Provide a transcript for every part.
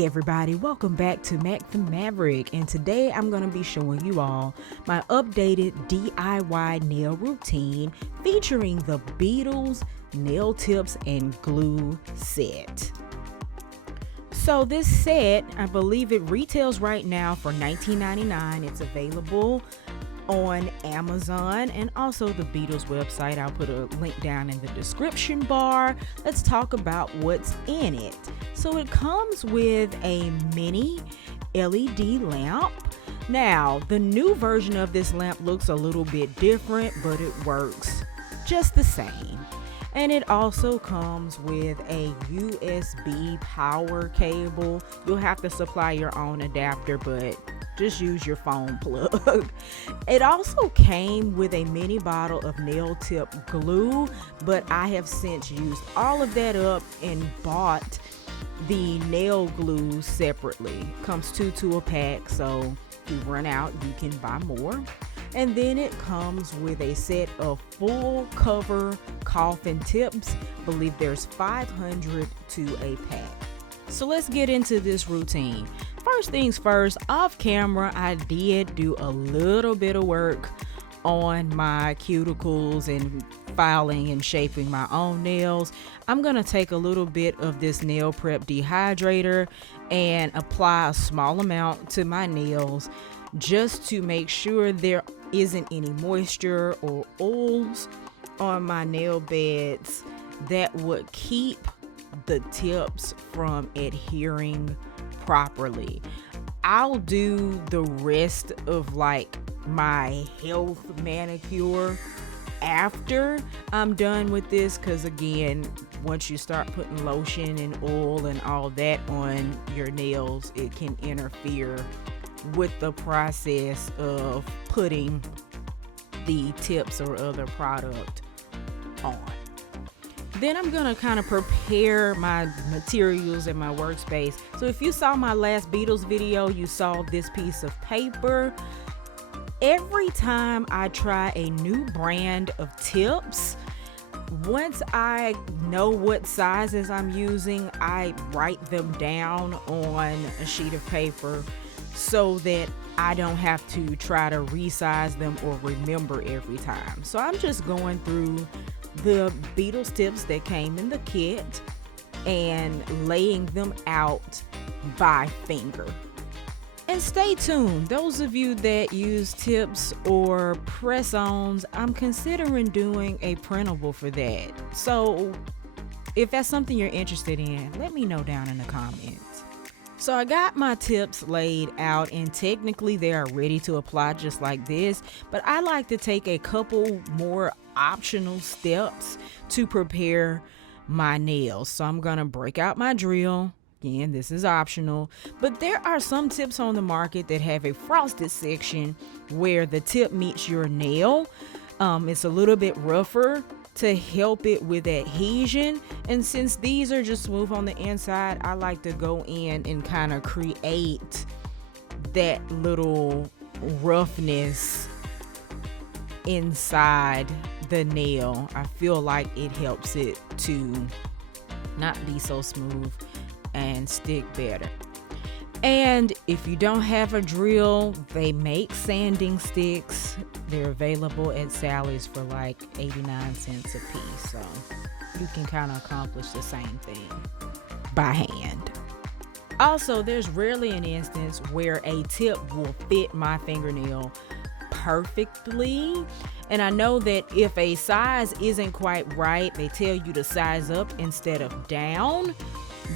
Hey everybody, welcome back to Mac the Maverick, and today I'm going to be showing you all my updated DIY nail routine featuring the Beetles nail tips and glue set. So this set, I believe it retails right now for $19.99. It's available on Amazon and also the Beetles website. I'll put a link down in the description bar. Let's talk about what's in it. So it comes with a mini LED lamp. Now, the new version of this lamp looks a little bit different, but it works just the same. And it also comes with a USB power cable. You'll have to supply your own adapter, but just use your phone plug. It also came with a mini bottle of nail tip glue, but I have since used all of that up and bought the nail glue separately. Comes two to a pack, so if you run out, you can buy more. And then it comes with a set of full cover coffin tips. I believe there's 500 to a pack. So let's get into this routine. First things first, off camera, I did do a little bit of work on my cuticles and filing and shaping my own nails. I'm gonna take a little bit of this nail prep dehydrator and apply a small amount to my nails just to make sure there isn't any moisture or oils on my nail beds that would keep the tips from adhering properly. I'll do the rest of like my health manicure after I'm done with this, because again, once you start putting lotion and oil and all that on your nails, it can interfere with the process of putting the tips or other product on. Then I'm gonna kind of prepare my materials in my workspace. So if you saw my last Beetles video, you saw this piece of paper. Every time I try a new brand of tips, once I know what sizes I'm using, I write them down on a sheet of paper so that I don't have to try to resize them or remember every time. So I'm just going through the Beetles tips that came in the kit and laying them out by finger. And stay tuned, those of you that use tips or press-ons, I'm considering doing a printable for that. So if that's something you're interested in, let me know down in the comments. So I got my tips laid out, and technically they are ready to apply just like this, but I like to take a couple more optional steps to prepare my nails. So I'm gonna break out my drill. Again, this is optional, but there are some tips on the market that have a frosted section where the tip meets your nail. It's a little bit rougher to help it with adhesion, and since these are just smooth on the inside, I like to go in and kind of create that little roughness inside the nail. I feel like it helps it to not be so smooth and stick better. And if you don't have a drill, they make sanding sticks. They're available at Sally's for like 89 cents a piece, so you can kind of accomplish the same thing by hand. Also, there's rarely an instance where a tip will fit my fingernail perfectly, and I know that if a size isn't quite right, they tell you to size up instead of down,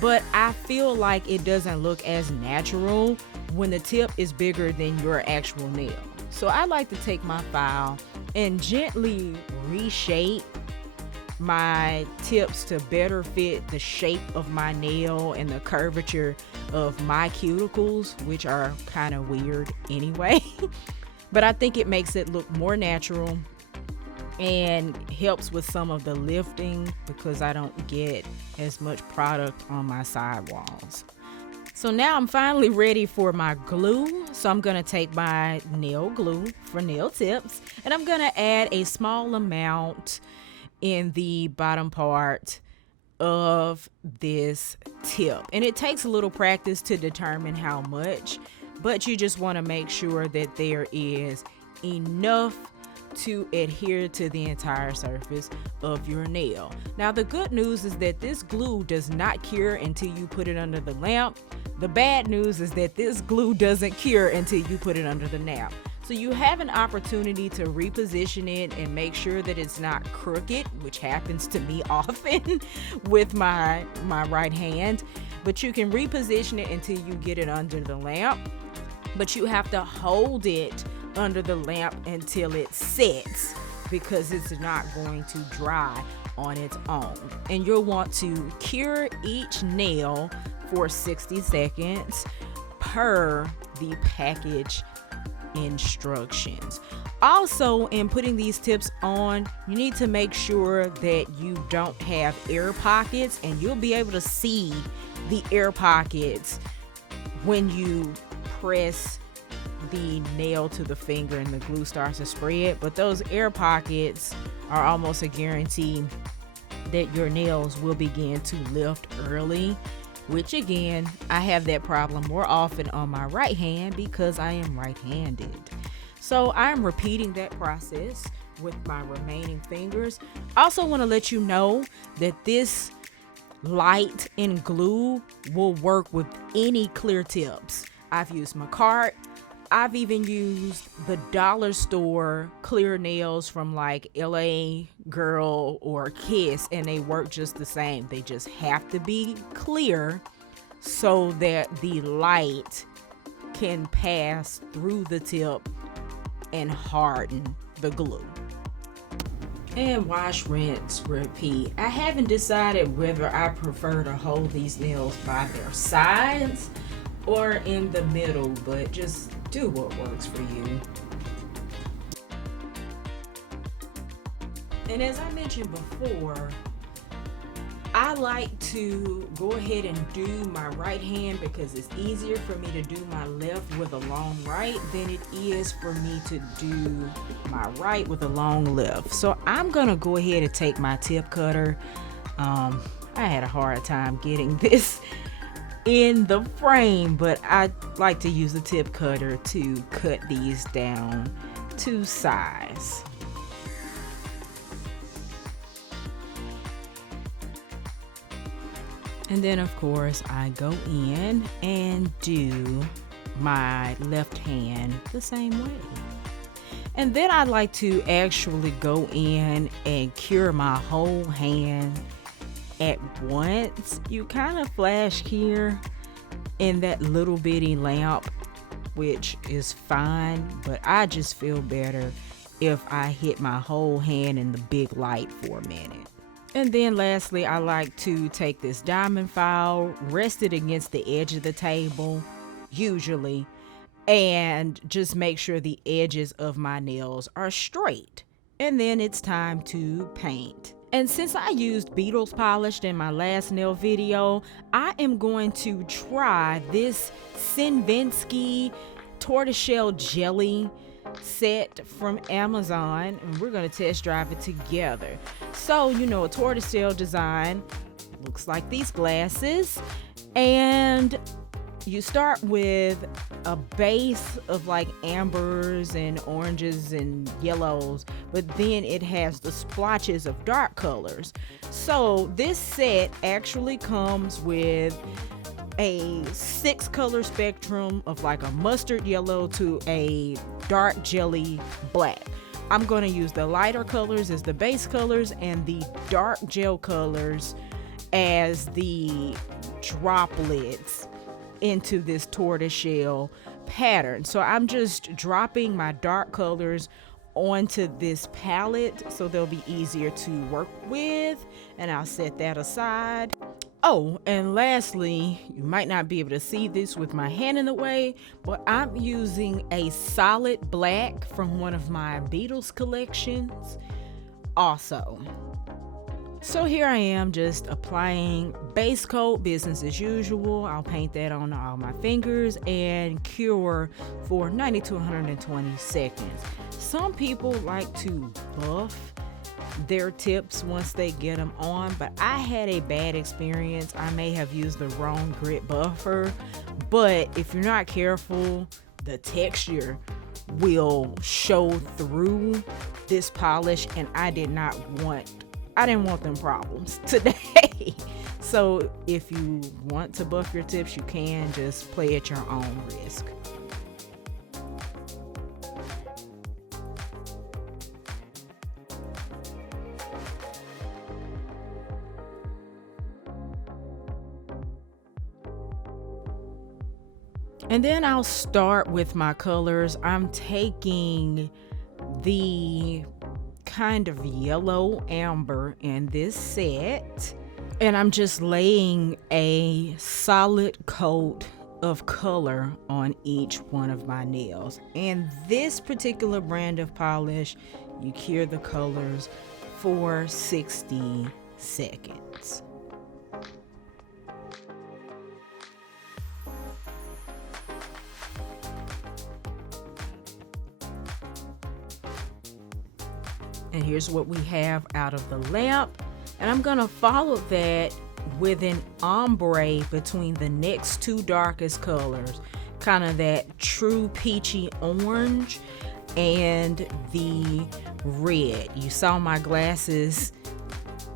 but I feel like it doesn't look as natural when the tip is bigger than your actual nail. So I like to take my file and gently reshape my tips to better fit the shape of my nail and the curvature of my cuticles, which are kind of weird anyway. But I think it makes it look more natural and helps with some of the lifting because I don't get as much product on my sidewalls. So now I'm finally ready for my glue. So I'm gonna take my nail glue for nail tips, and I'm gonna add a small amount in the bottom part of this tip, and it takes a little practice to determine how much, but you just want to make sure that there is enough to adhere to the entire surface of your nail. Now, the good news is that this glue does not cure until you put it under the lamp. The bad news is that this glue doesn't cure until you put it under the lamp. So you have an opportunity to reposition it and make sure that it's not crooked, which happens to me often with my right hand. But you can reposition it until you get it under the lamp. But you have to hold it under the lamp until it sets, because it's not going to dry on its own. And you'll want to cure each nail for 60 seconds per the package instructions. Also, in putting these tips on, you need to make sure that you don't have air pockets, and you'll be able to see the air pockets when you press the nail to the finger and the glue starts to spread. But those air pockets are almost a guarantee that your nails will begin to lift early, which again, I have that problem more often on my right hand because I am right-handed. So I'm repeating that process with my remaining fingers. Also want to let you know that this light and glue will work with any clear tips. I've used my cart. I've even used the dollar store clear nails from like LA Girl or Kiss, and they work just the same. They just have to be clear so that the light can pass through the tip and harden the glue. And wash, rinse, repeat. I haven't decided whether I prefer to hold these nails by their sides or in the middle, but just do what works for you. And as I mentioned before, I like to go ahead and do my right hand because it's easier for me to do my left with a long right than it is for me to do my right with a long left. So I'm gonna go ahead and take my tip cutter. I had a hard time getting this in the frame, but I like to use the tip cutter to cut these down to size. And then of course I go in and do my left hand the same way. And then I like to actually go in and cure my whole hand at once. You kind of flash here in that little bitty lamp, which is fine, but I just feel better if I hit my whole hand in the big light for a minute. And then lastly, I like to take this diamond file, rest it against the edge of the table, usually, and just make sure the edges of my nails are straight. And then it's time to paint. And since I used Beetles polish in my last nail video, I am going to try this Sinvinsky tortoiseshell jelly set from Amazon, and we're going to test drive it together. So, you know, a tortoiseshell design looks like these glasses, and you start with a base of like ambers and oranges and yellows, but then it has the splotches of dark colors. So this set actually comes with a 6-color spectrum of like a mustard yellow to a dark jelly black. I'm going to use the lighter colors as the base colors and the dark gel colors as the droplets into this tortoiseshell pattern. So I'm just dropping my dark colors onto this palette so they'll be easier to work with, and I'll set that aside. Oh, and lastly, you might not be able to see this with my hand in the way, but I'm using a solid black from one of my Beetles collections also. So here I am just applying base coat, business as usual. I'll paint that on all my fingers and cure for 90 to 120 seconds. Some people like to buff their tips once they get them on, but I had a bad experience. I may have used the wrong grit buffer, but if you're not careful, the texture will show through this polish, and I didn't want them problems today. So if you want to buff your tips, you can just play at your own risk. And then I'll start with my colors. I'm taking the kind of yellow amber in this set, and I'm just laying a solid coat of color on each one of my nails. And this particular brand of polish, you cure the colors for 60 seconds. And here's what we have out of the lamp. And I'm gonna follow that with an ombre between the next two darkest colors, kind of that true peachy orange and the red. You saw my glasses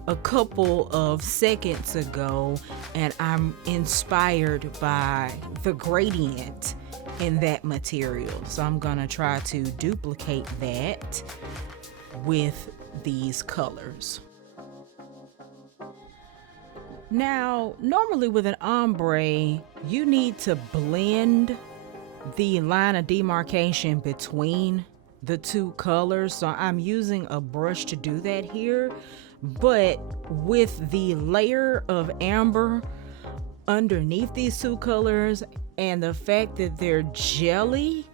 a couple of seconds ago, and I'm inspired by the gradient in that material. So I'm gonna try to duplicate that with these colors. Now, normally with an ombre, you need to blend the line of demarcation between the two colors. So I'm using a brush to do that here. But with the layer of amber underneath these two colors and the fact that they're jelly,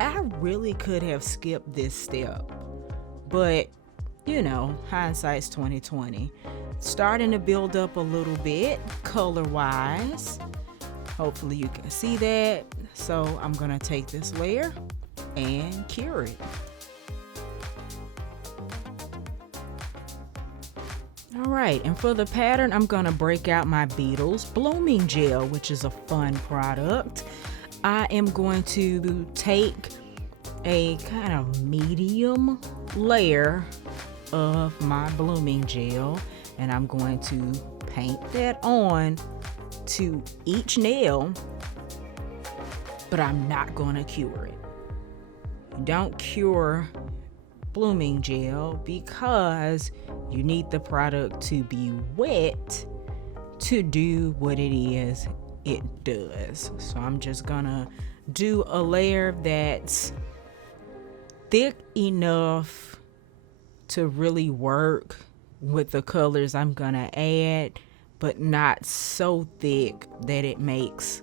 I really could have skipped this step. But, you know, hindsight's 2020. Starting to build up a little bit color-wise. Hopefully you can see that. So I'm gonna take this layer and cure it. All right, and for the pattern, I'm gonna break out my Beetles Blooming Gel, which is a fun product. I am going to take a kind of medium layer of my blooming gel, and I'm going to paint that on to each nail, but I'm not going to cure it. You don't cure blooming gel because you need the product to be wet to do what it is it does. So I'm just gonna do a layer that's thick enough to really work with the colors I'm gonna add, but not so thick that it makes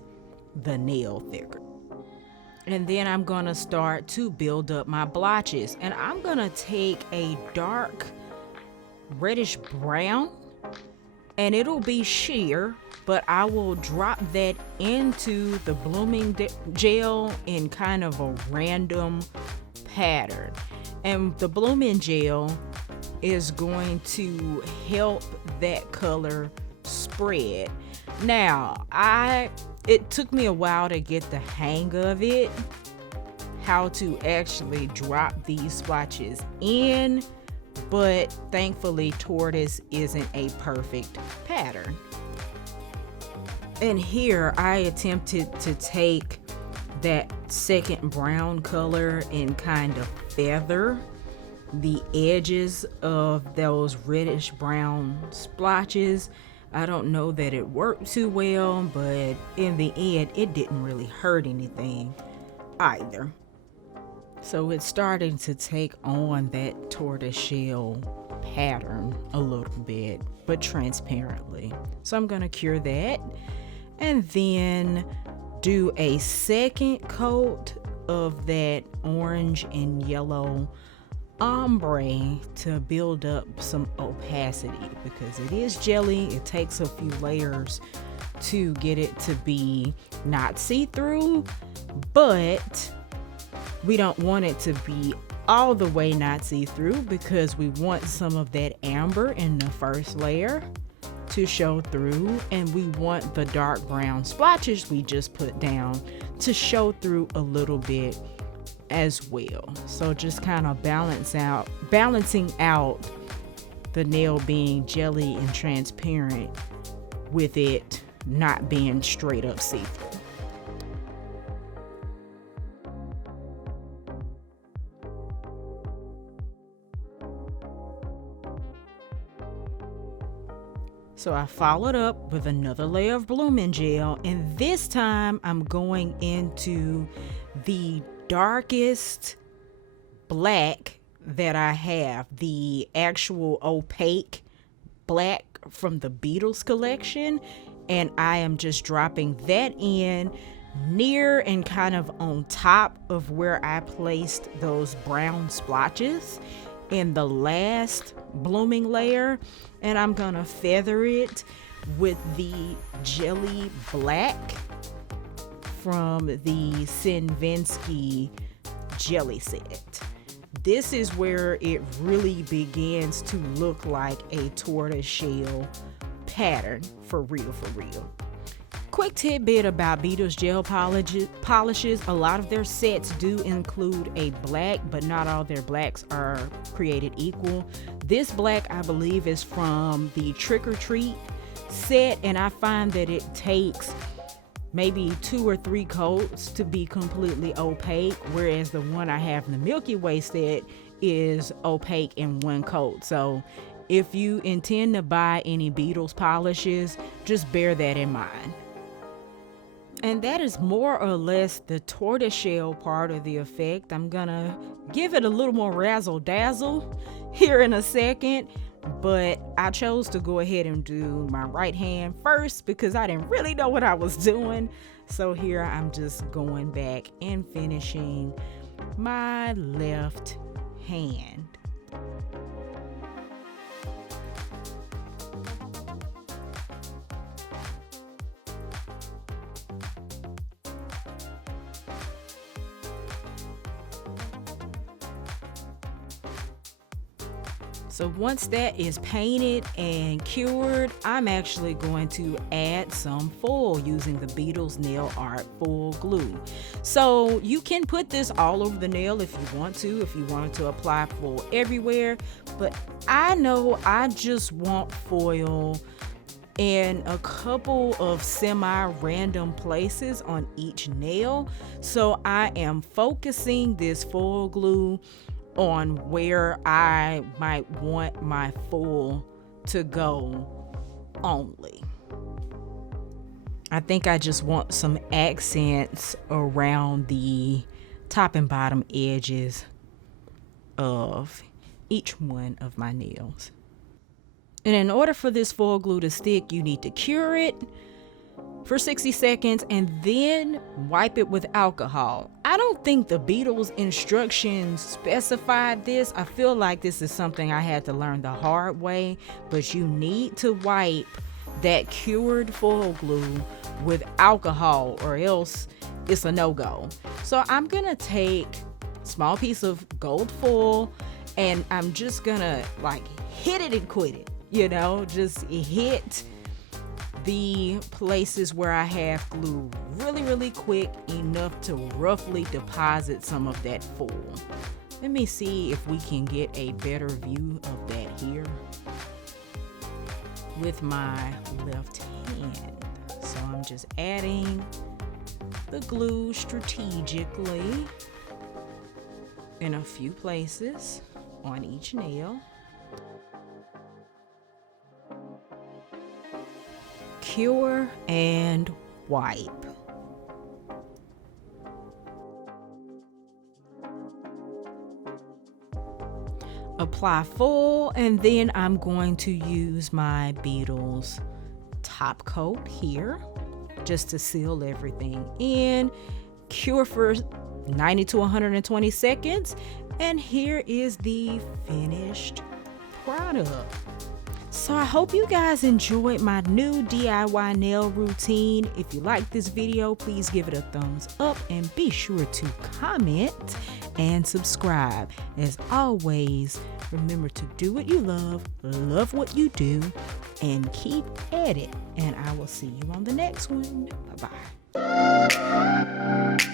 the nail thicker. And then I'm gonna start to build up my blotches, and I'm gonna take a dark reddish brown, and it'll be sheer, but I will drop that into the blooming gel in kind of a random pattern. And the blooming gel is going to help that color spread. Now, it took me a while to get the hang of it, how to actually drop these splotches in, but thankfully Tortoise isn't a perfect pattern. And here I attempted to take that second brown color and kind of feather the edges of those reddish brown splotches. I don't know that it worked too well, but in the end it didn't really hurt anything either. So it's starting to take on that tortoiseshell pattern a little bit, but transparently. So I'm gonna cure that and then do a second coat of that orange and yellow ombre to build up some opacity, because it is jelly. It takes a few layers to get it to be not see-through, but we don't want it to be all the way not see-through because we want some of that amber in the first layer to show through, and we want the dark brown splotches we just put down to show through a little bit as well. So just kind of balancing out the nail being jelly and transparent with it not being straight up see-through. So I followed up with another layer of blooming gel, and this time I'm going into the darkest black that I have, the actual opaque black from the Beetles collection, and I am just dropping that in near and kind of on top of where I placed those brown splotches in the last blooming layer, and I'm gonna feather it with the jelly black from the Sinvinsky jelly set. This is where it really begins to look like a tortoise shell pattern for real. Quick tidbit about Beetles gel polishes. A lot of their sets do include a black, but not all their blacks are created equal. This black, I believe, is from the Trick or Treat set, and I find that it takes maybe 2 or 3 coats to be completely opaque, whereas the one I have in the Milky Way set is opaque in 1 coat. So if you intend to buy any Beetles polishes, just bear that in mind. And that is more or less the tortoiseshell part of the effect. I'm gonna give it a little more razzle dazzle here in a second, but I chose to go ahead and do my right hand first because I didn't really know what I was doing. So here I'm just going back and finishing my left hand. So once that is painted and cured, I'm actually going to add some foil using the Beetles Nail Art Foil Glue. So you can put this all over the nail if you want to apply foil everywhere, but I know I just want foil in a couple of semi-random places on each nail. So I am focusing this foil glue on where I might want my foil to go only. I think I just want some accents around the top and bottom edges of each one of my nails. And in order for this foil glue to stick, you need to cure it for 60 seconds and then wipe it with alcohol. I don't think the Beetles instructions specified this. I feel like this is something I had to learn the hard way, but you need to wipe that cured foil glue with alcohol or else it's a no-go. So I'm gonna take a small piece of gold foil and I'm just gonna like hit it and quit it, just hit the places where I have glue really quick, enough to roughly deposit some of that foil. Let me see if we can get a better view of that here with my left hand. So I'm just adding the glue strategically in a few places on each nail. Cure and wipe. Apply full, and then I'm going to use my Beetles top coat here just to seal everything in. Cure for 90 to 120 seconds, and here is the finished product. So I hope you guys enjoyed my new DIY nail routine. If you like this video, please give it a thumbs up and be sure to comment and subscribe. As always, remember to do what you love what you do, and keep at it. And I will see you on the next one. Bye-bye.